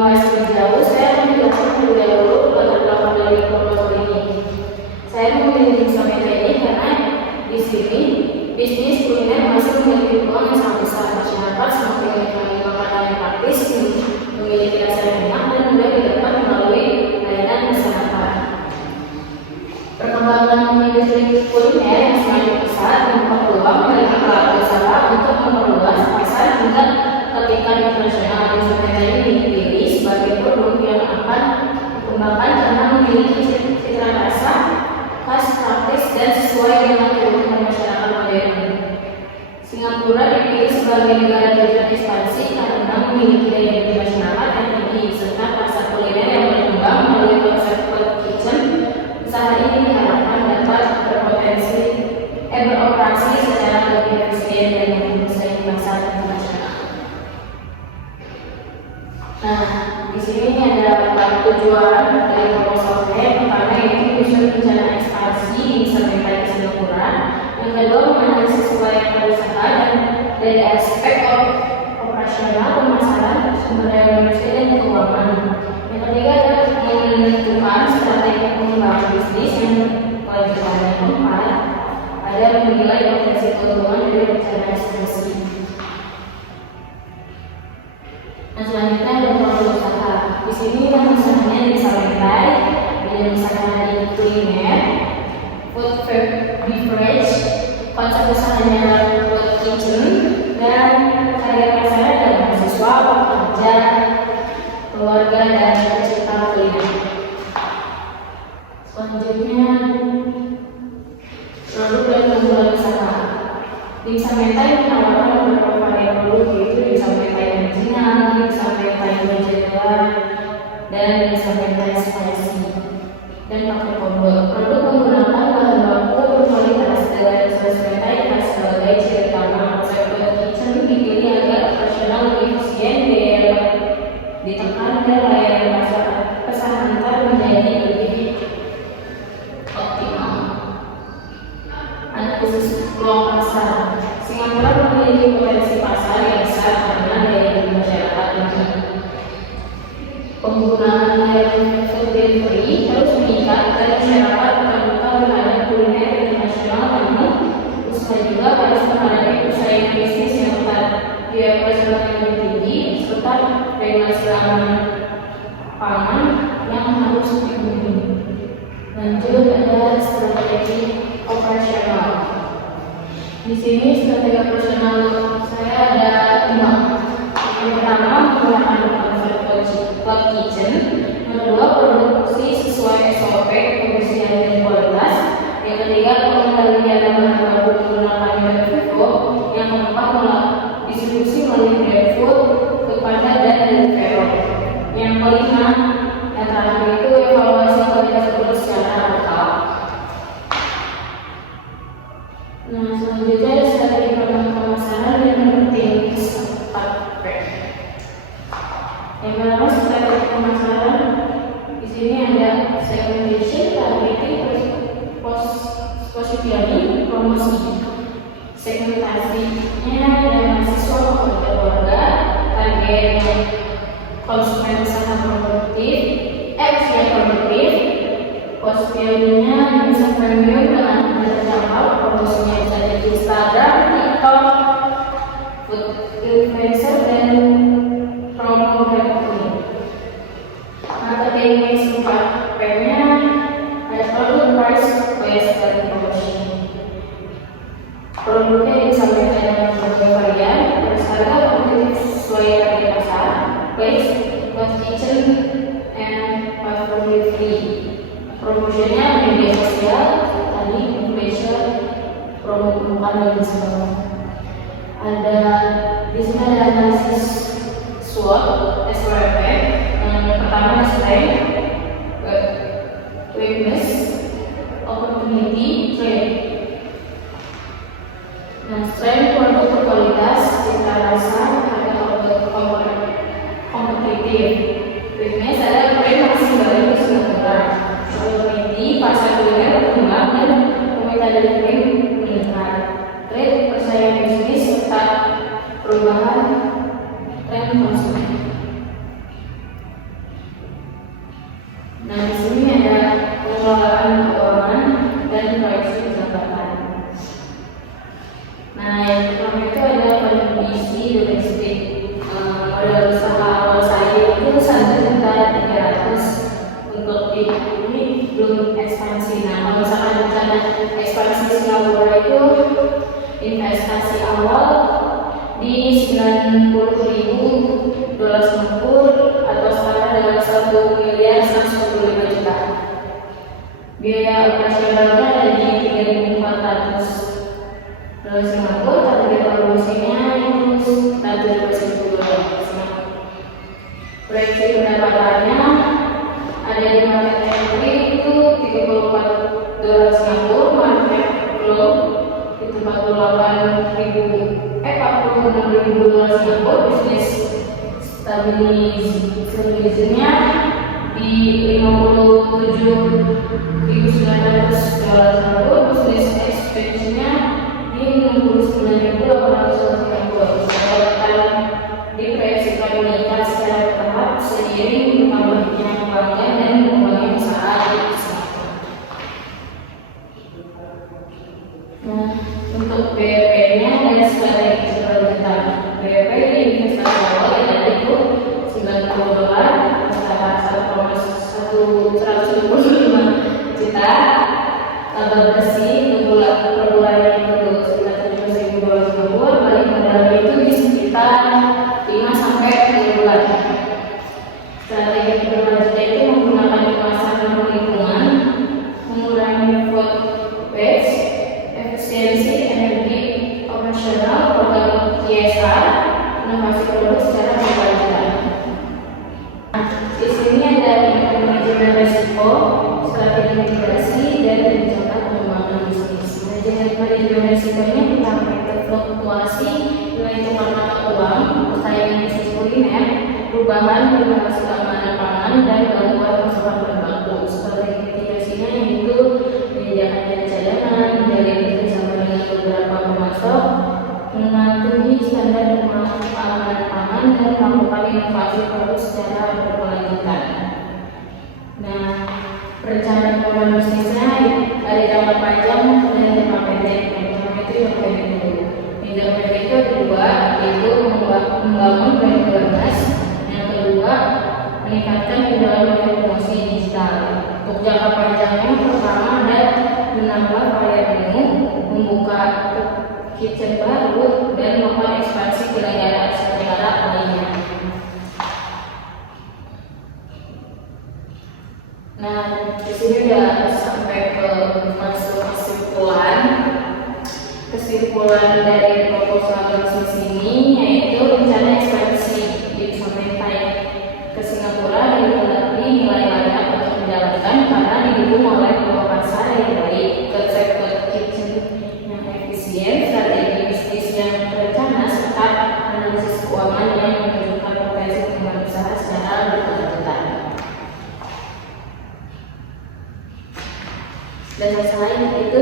membahas lebih jauh, saya akan menjelaskan terlebih dahulu latar belakang dari proposal ini. Saya memilih Dimsum Meta ini karena di sini bisnis kuliner masih memiliki peluang yang sangat besar. Masyarakat semakin menikmati makanan yang praktis, memiliki rasa yang enak dan mudah didapat melalui layanan pesanan. Perkembangan industri kuliner yang semakin pesat membuka peluang bagi pelaku usaha untuk memperluas pasar hingga ke tingkat internasional. Dimsum Meta ini dipilih sebagai produk yang akan dikembangkan karena memiliki cita rasa khas, praktis, dan sesuai dengan kebutuhan masyarakat modern. Singapura dipilih sebagai negara tujuan ekspansi karena memiliki daya beli masyarakat yang tinggi serta pasar kuliner yang berkembang melalui konsep cloud kitchen. Usaha ini diharapkan dapat beroperasi secara lebih efisien dan menguasai pasar internasional. Nah, di sini ada 4 tujuan dari proposal saya. Pertama yaitu menyusun rencana ekspansi di Meta di Singapura. Yang kedua, menganalisis upaya perusahaan dan dari aspek operasional, pemasaran, sumber daya manusia, dan keuangan. Yang ketiga adalah menentukan strategi pengembangan bisnis. Yang kelanjutannya keempat ada menilai potensi keuntungan dari rencana ekspansi. Nah, selanjutnya ada modul usaha. Di sini nama usahanya disampaikan dengan usaha di kuliner, food beverage, konsep usahanya food kitchen, dan target pasarnya adalah mahasiswa, pekerja, keluarga, dan pecinta kuliner. Selanjutnya produk dan keunggulan usaha. Dimsum Meta menawarkan beberapa varian produk, yaitu Dimsum Meta yang original, Dimsum Meta yang berjejer, dan Dimsum Meta yang spicy dan pakai combo. Produk menggunakan bahan baku berkualitas dan Dimsum Meta yang sebagai ciri utama. Konsep cloud kitchen dipilih agar operasional lebih efisien, biaya ditekan, dan layanan pesan antar menjadi lebih optimal. Khusus peluang pasar. Singapura memiliki potensi pasar yang besar karena daya beli masyarakat tinggi. Penggunaan layanan food delivery terus meningkat dan masyarakat terbuka terhadap kuliner internasional penuh. Usaha juga harus menghadapi persaingan bisnis yang ketat, biaya operasional yang lebih tinggi, serta regulasi pangan yang harus dipenuhi. Lanjut ada strategi operasional. Di sini strategi operasional saya ada 5. Yang pertama, menggunakan konsep cloud kitchen. Yang kedua, produksi sesuai SOP kebersihan dan kualitas. Yang ketiga, pengendalian bahan baku menggunakan GrabFood. Yang keempat, distribusi melalui GrabFood kepada dan vendor. Yang kelima, yang terakhir itu evaluasi kualitas produk secara berkala. Nah, selanjutnya ada strategi pemasaran dan marketing 4P. Yang pertama, strategi pemasaran. Di sini ada segmentation, targeting, positioning, promosi. Segmentasinya ada mahasiswa, pekerja, keluarga, target konsumen usaha produktif, positioningnya bisa premium dengan terjangkau. Promosinya bisa jadi Instagram, TikTok, food influencer, dan promo marketing. Marketing mix 4P-nya ada produk, price, waste, dan promotion. Produknya disampaikan dengan berbagai varian, berharga kompetitif sesuai harga pasar, waste, cloud kitchen, and family free. Promotionnya media sosial, tadi influencer, promo makanan dan sebagainya. Ada di sini ada analisis SWOT, SWOT. Yang pertama strength, weakness, opportunity, trade. Nah, strength produk berkualitas, cita rasa, harga kompetitif. Weakness ada brand masih baru di Singapura. Opportunity, pasar kuliner berkembang dan permintaan dari brand meningkat. Trade, persaingan bisnis serta perubahan tren konsumen. Nah, yang pertama itu ada kondisi domestik. Modal usaha awal saya itu 1.300.000. Untuk ini belum ekspansi. Nah, kalau misalkan rencana ekspansi di Singapura itu investasi awal di 90.000 dolar Singapura atau setara dengan 1.145.000.000. Biaya operasionalnya ada di 3.400 dolar Singapura, target produksinya itu 100.000 dolar Singapura. Proyeksi pendapatannya ada di market entry itu 34 dolar Singapura, market flow itu 46.000 dolar Singapura, bisnis stabilizernya di 57.900 dolar Singapura, bisnis expansionnya di 69.800 dolar Singapura. Pendapatan diproyeksikan meningkat secara bertahap seiring bertambahnya pelanggan dan berkembangnya usaha di Singapura. Nah, untuk BEP-nya dan strategi keberlanjutan. BEP di investasi awal yang ada itu 90 dolar, setara 125 juta. Laba bersih per bulannya itu sekitar 70.000 dolar Singapura, balik modalnya itu di sekitar 5 sampai 10 bulan. Strategi berlanjutan itu menggunakan pemasaran lingkungan, mengurangi food waste, efisiensi energi operasional, program CSR, inovasi produk secara berkelanjutan. Di sini ada manajemen risiko, strategi mitigasi, dan rencana pengembangan bisnis. Manajemen risikonya kita fluktuasi nilai tukar mata uang, persaingan bisnis kuliner, perubahan regulasi keamanan pangan, dan gangguan pasokan bahan baku. Strategi mitigasinya yaitu menyediakan dana cadangan, menjalin kerjasama dengan beberapa pemasok, mematuhi standar keamanan pangan, dan melakukan inovasi produk secara berkelanjutan. Nah, perencanaan program bisnisnya ada jangka panjang dan jangka pendek. Yang pertama itu jangka pendek dulu. Yang jangka pendek itu ada dua, yaitu membangun brand awareness. Yang kedua, meningkatkan penjualan melalui promosi digital. Untuk jangka panjangnya, pertama ada menambah varian menu, membuka kitchen baru, dan melakukan ekspansi ke negara lainnya. Nah, di sini udah sampai ke masuk kesimpulan dari proposal bisnis ini, yaitu rencana ekspansi di sampai ke Singapura dilengkapi nilai layak untuk dijalankan karena didukung oleh dua pasar yang baik, konsep kitchen yang efisien, strategi bisnis yang terencana, serta analisis keuangan yang menunjukkan potensi pengembangan usaha secara berkelanjutan. Dan selain itu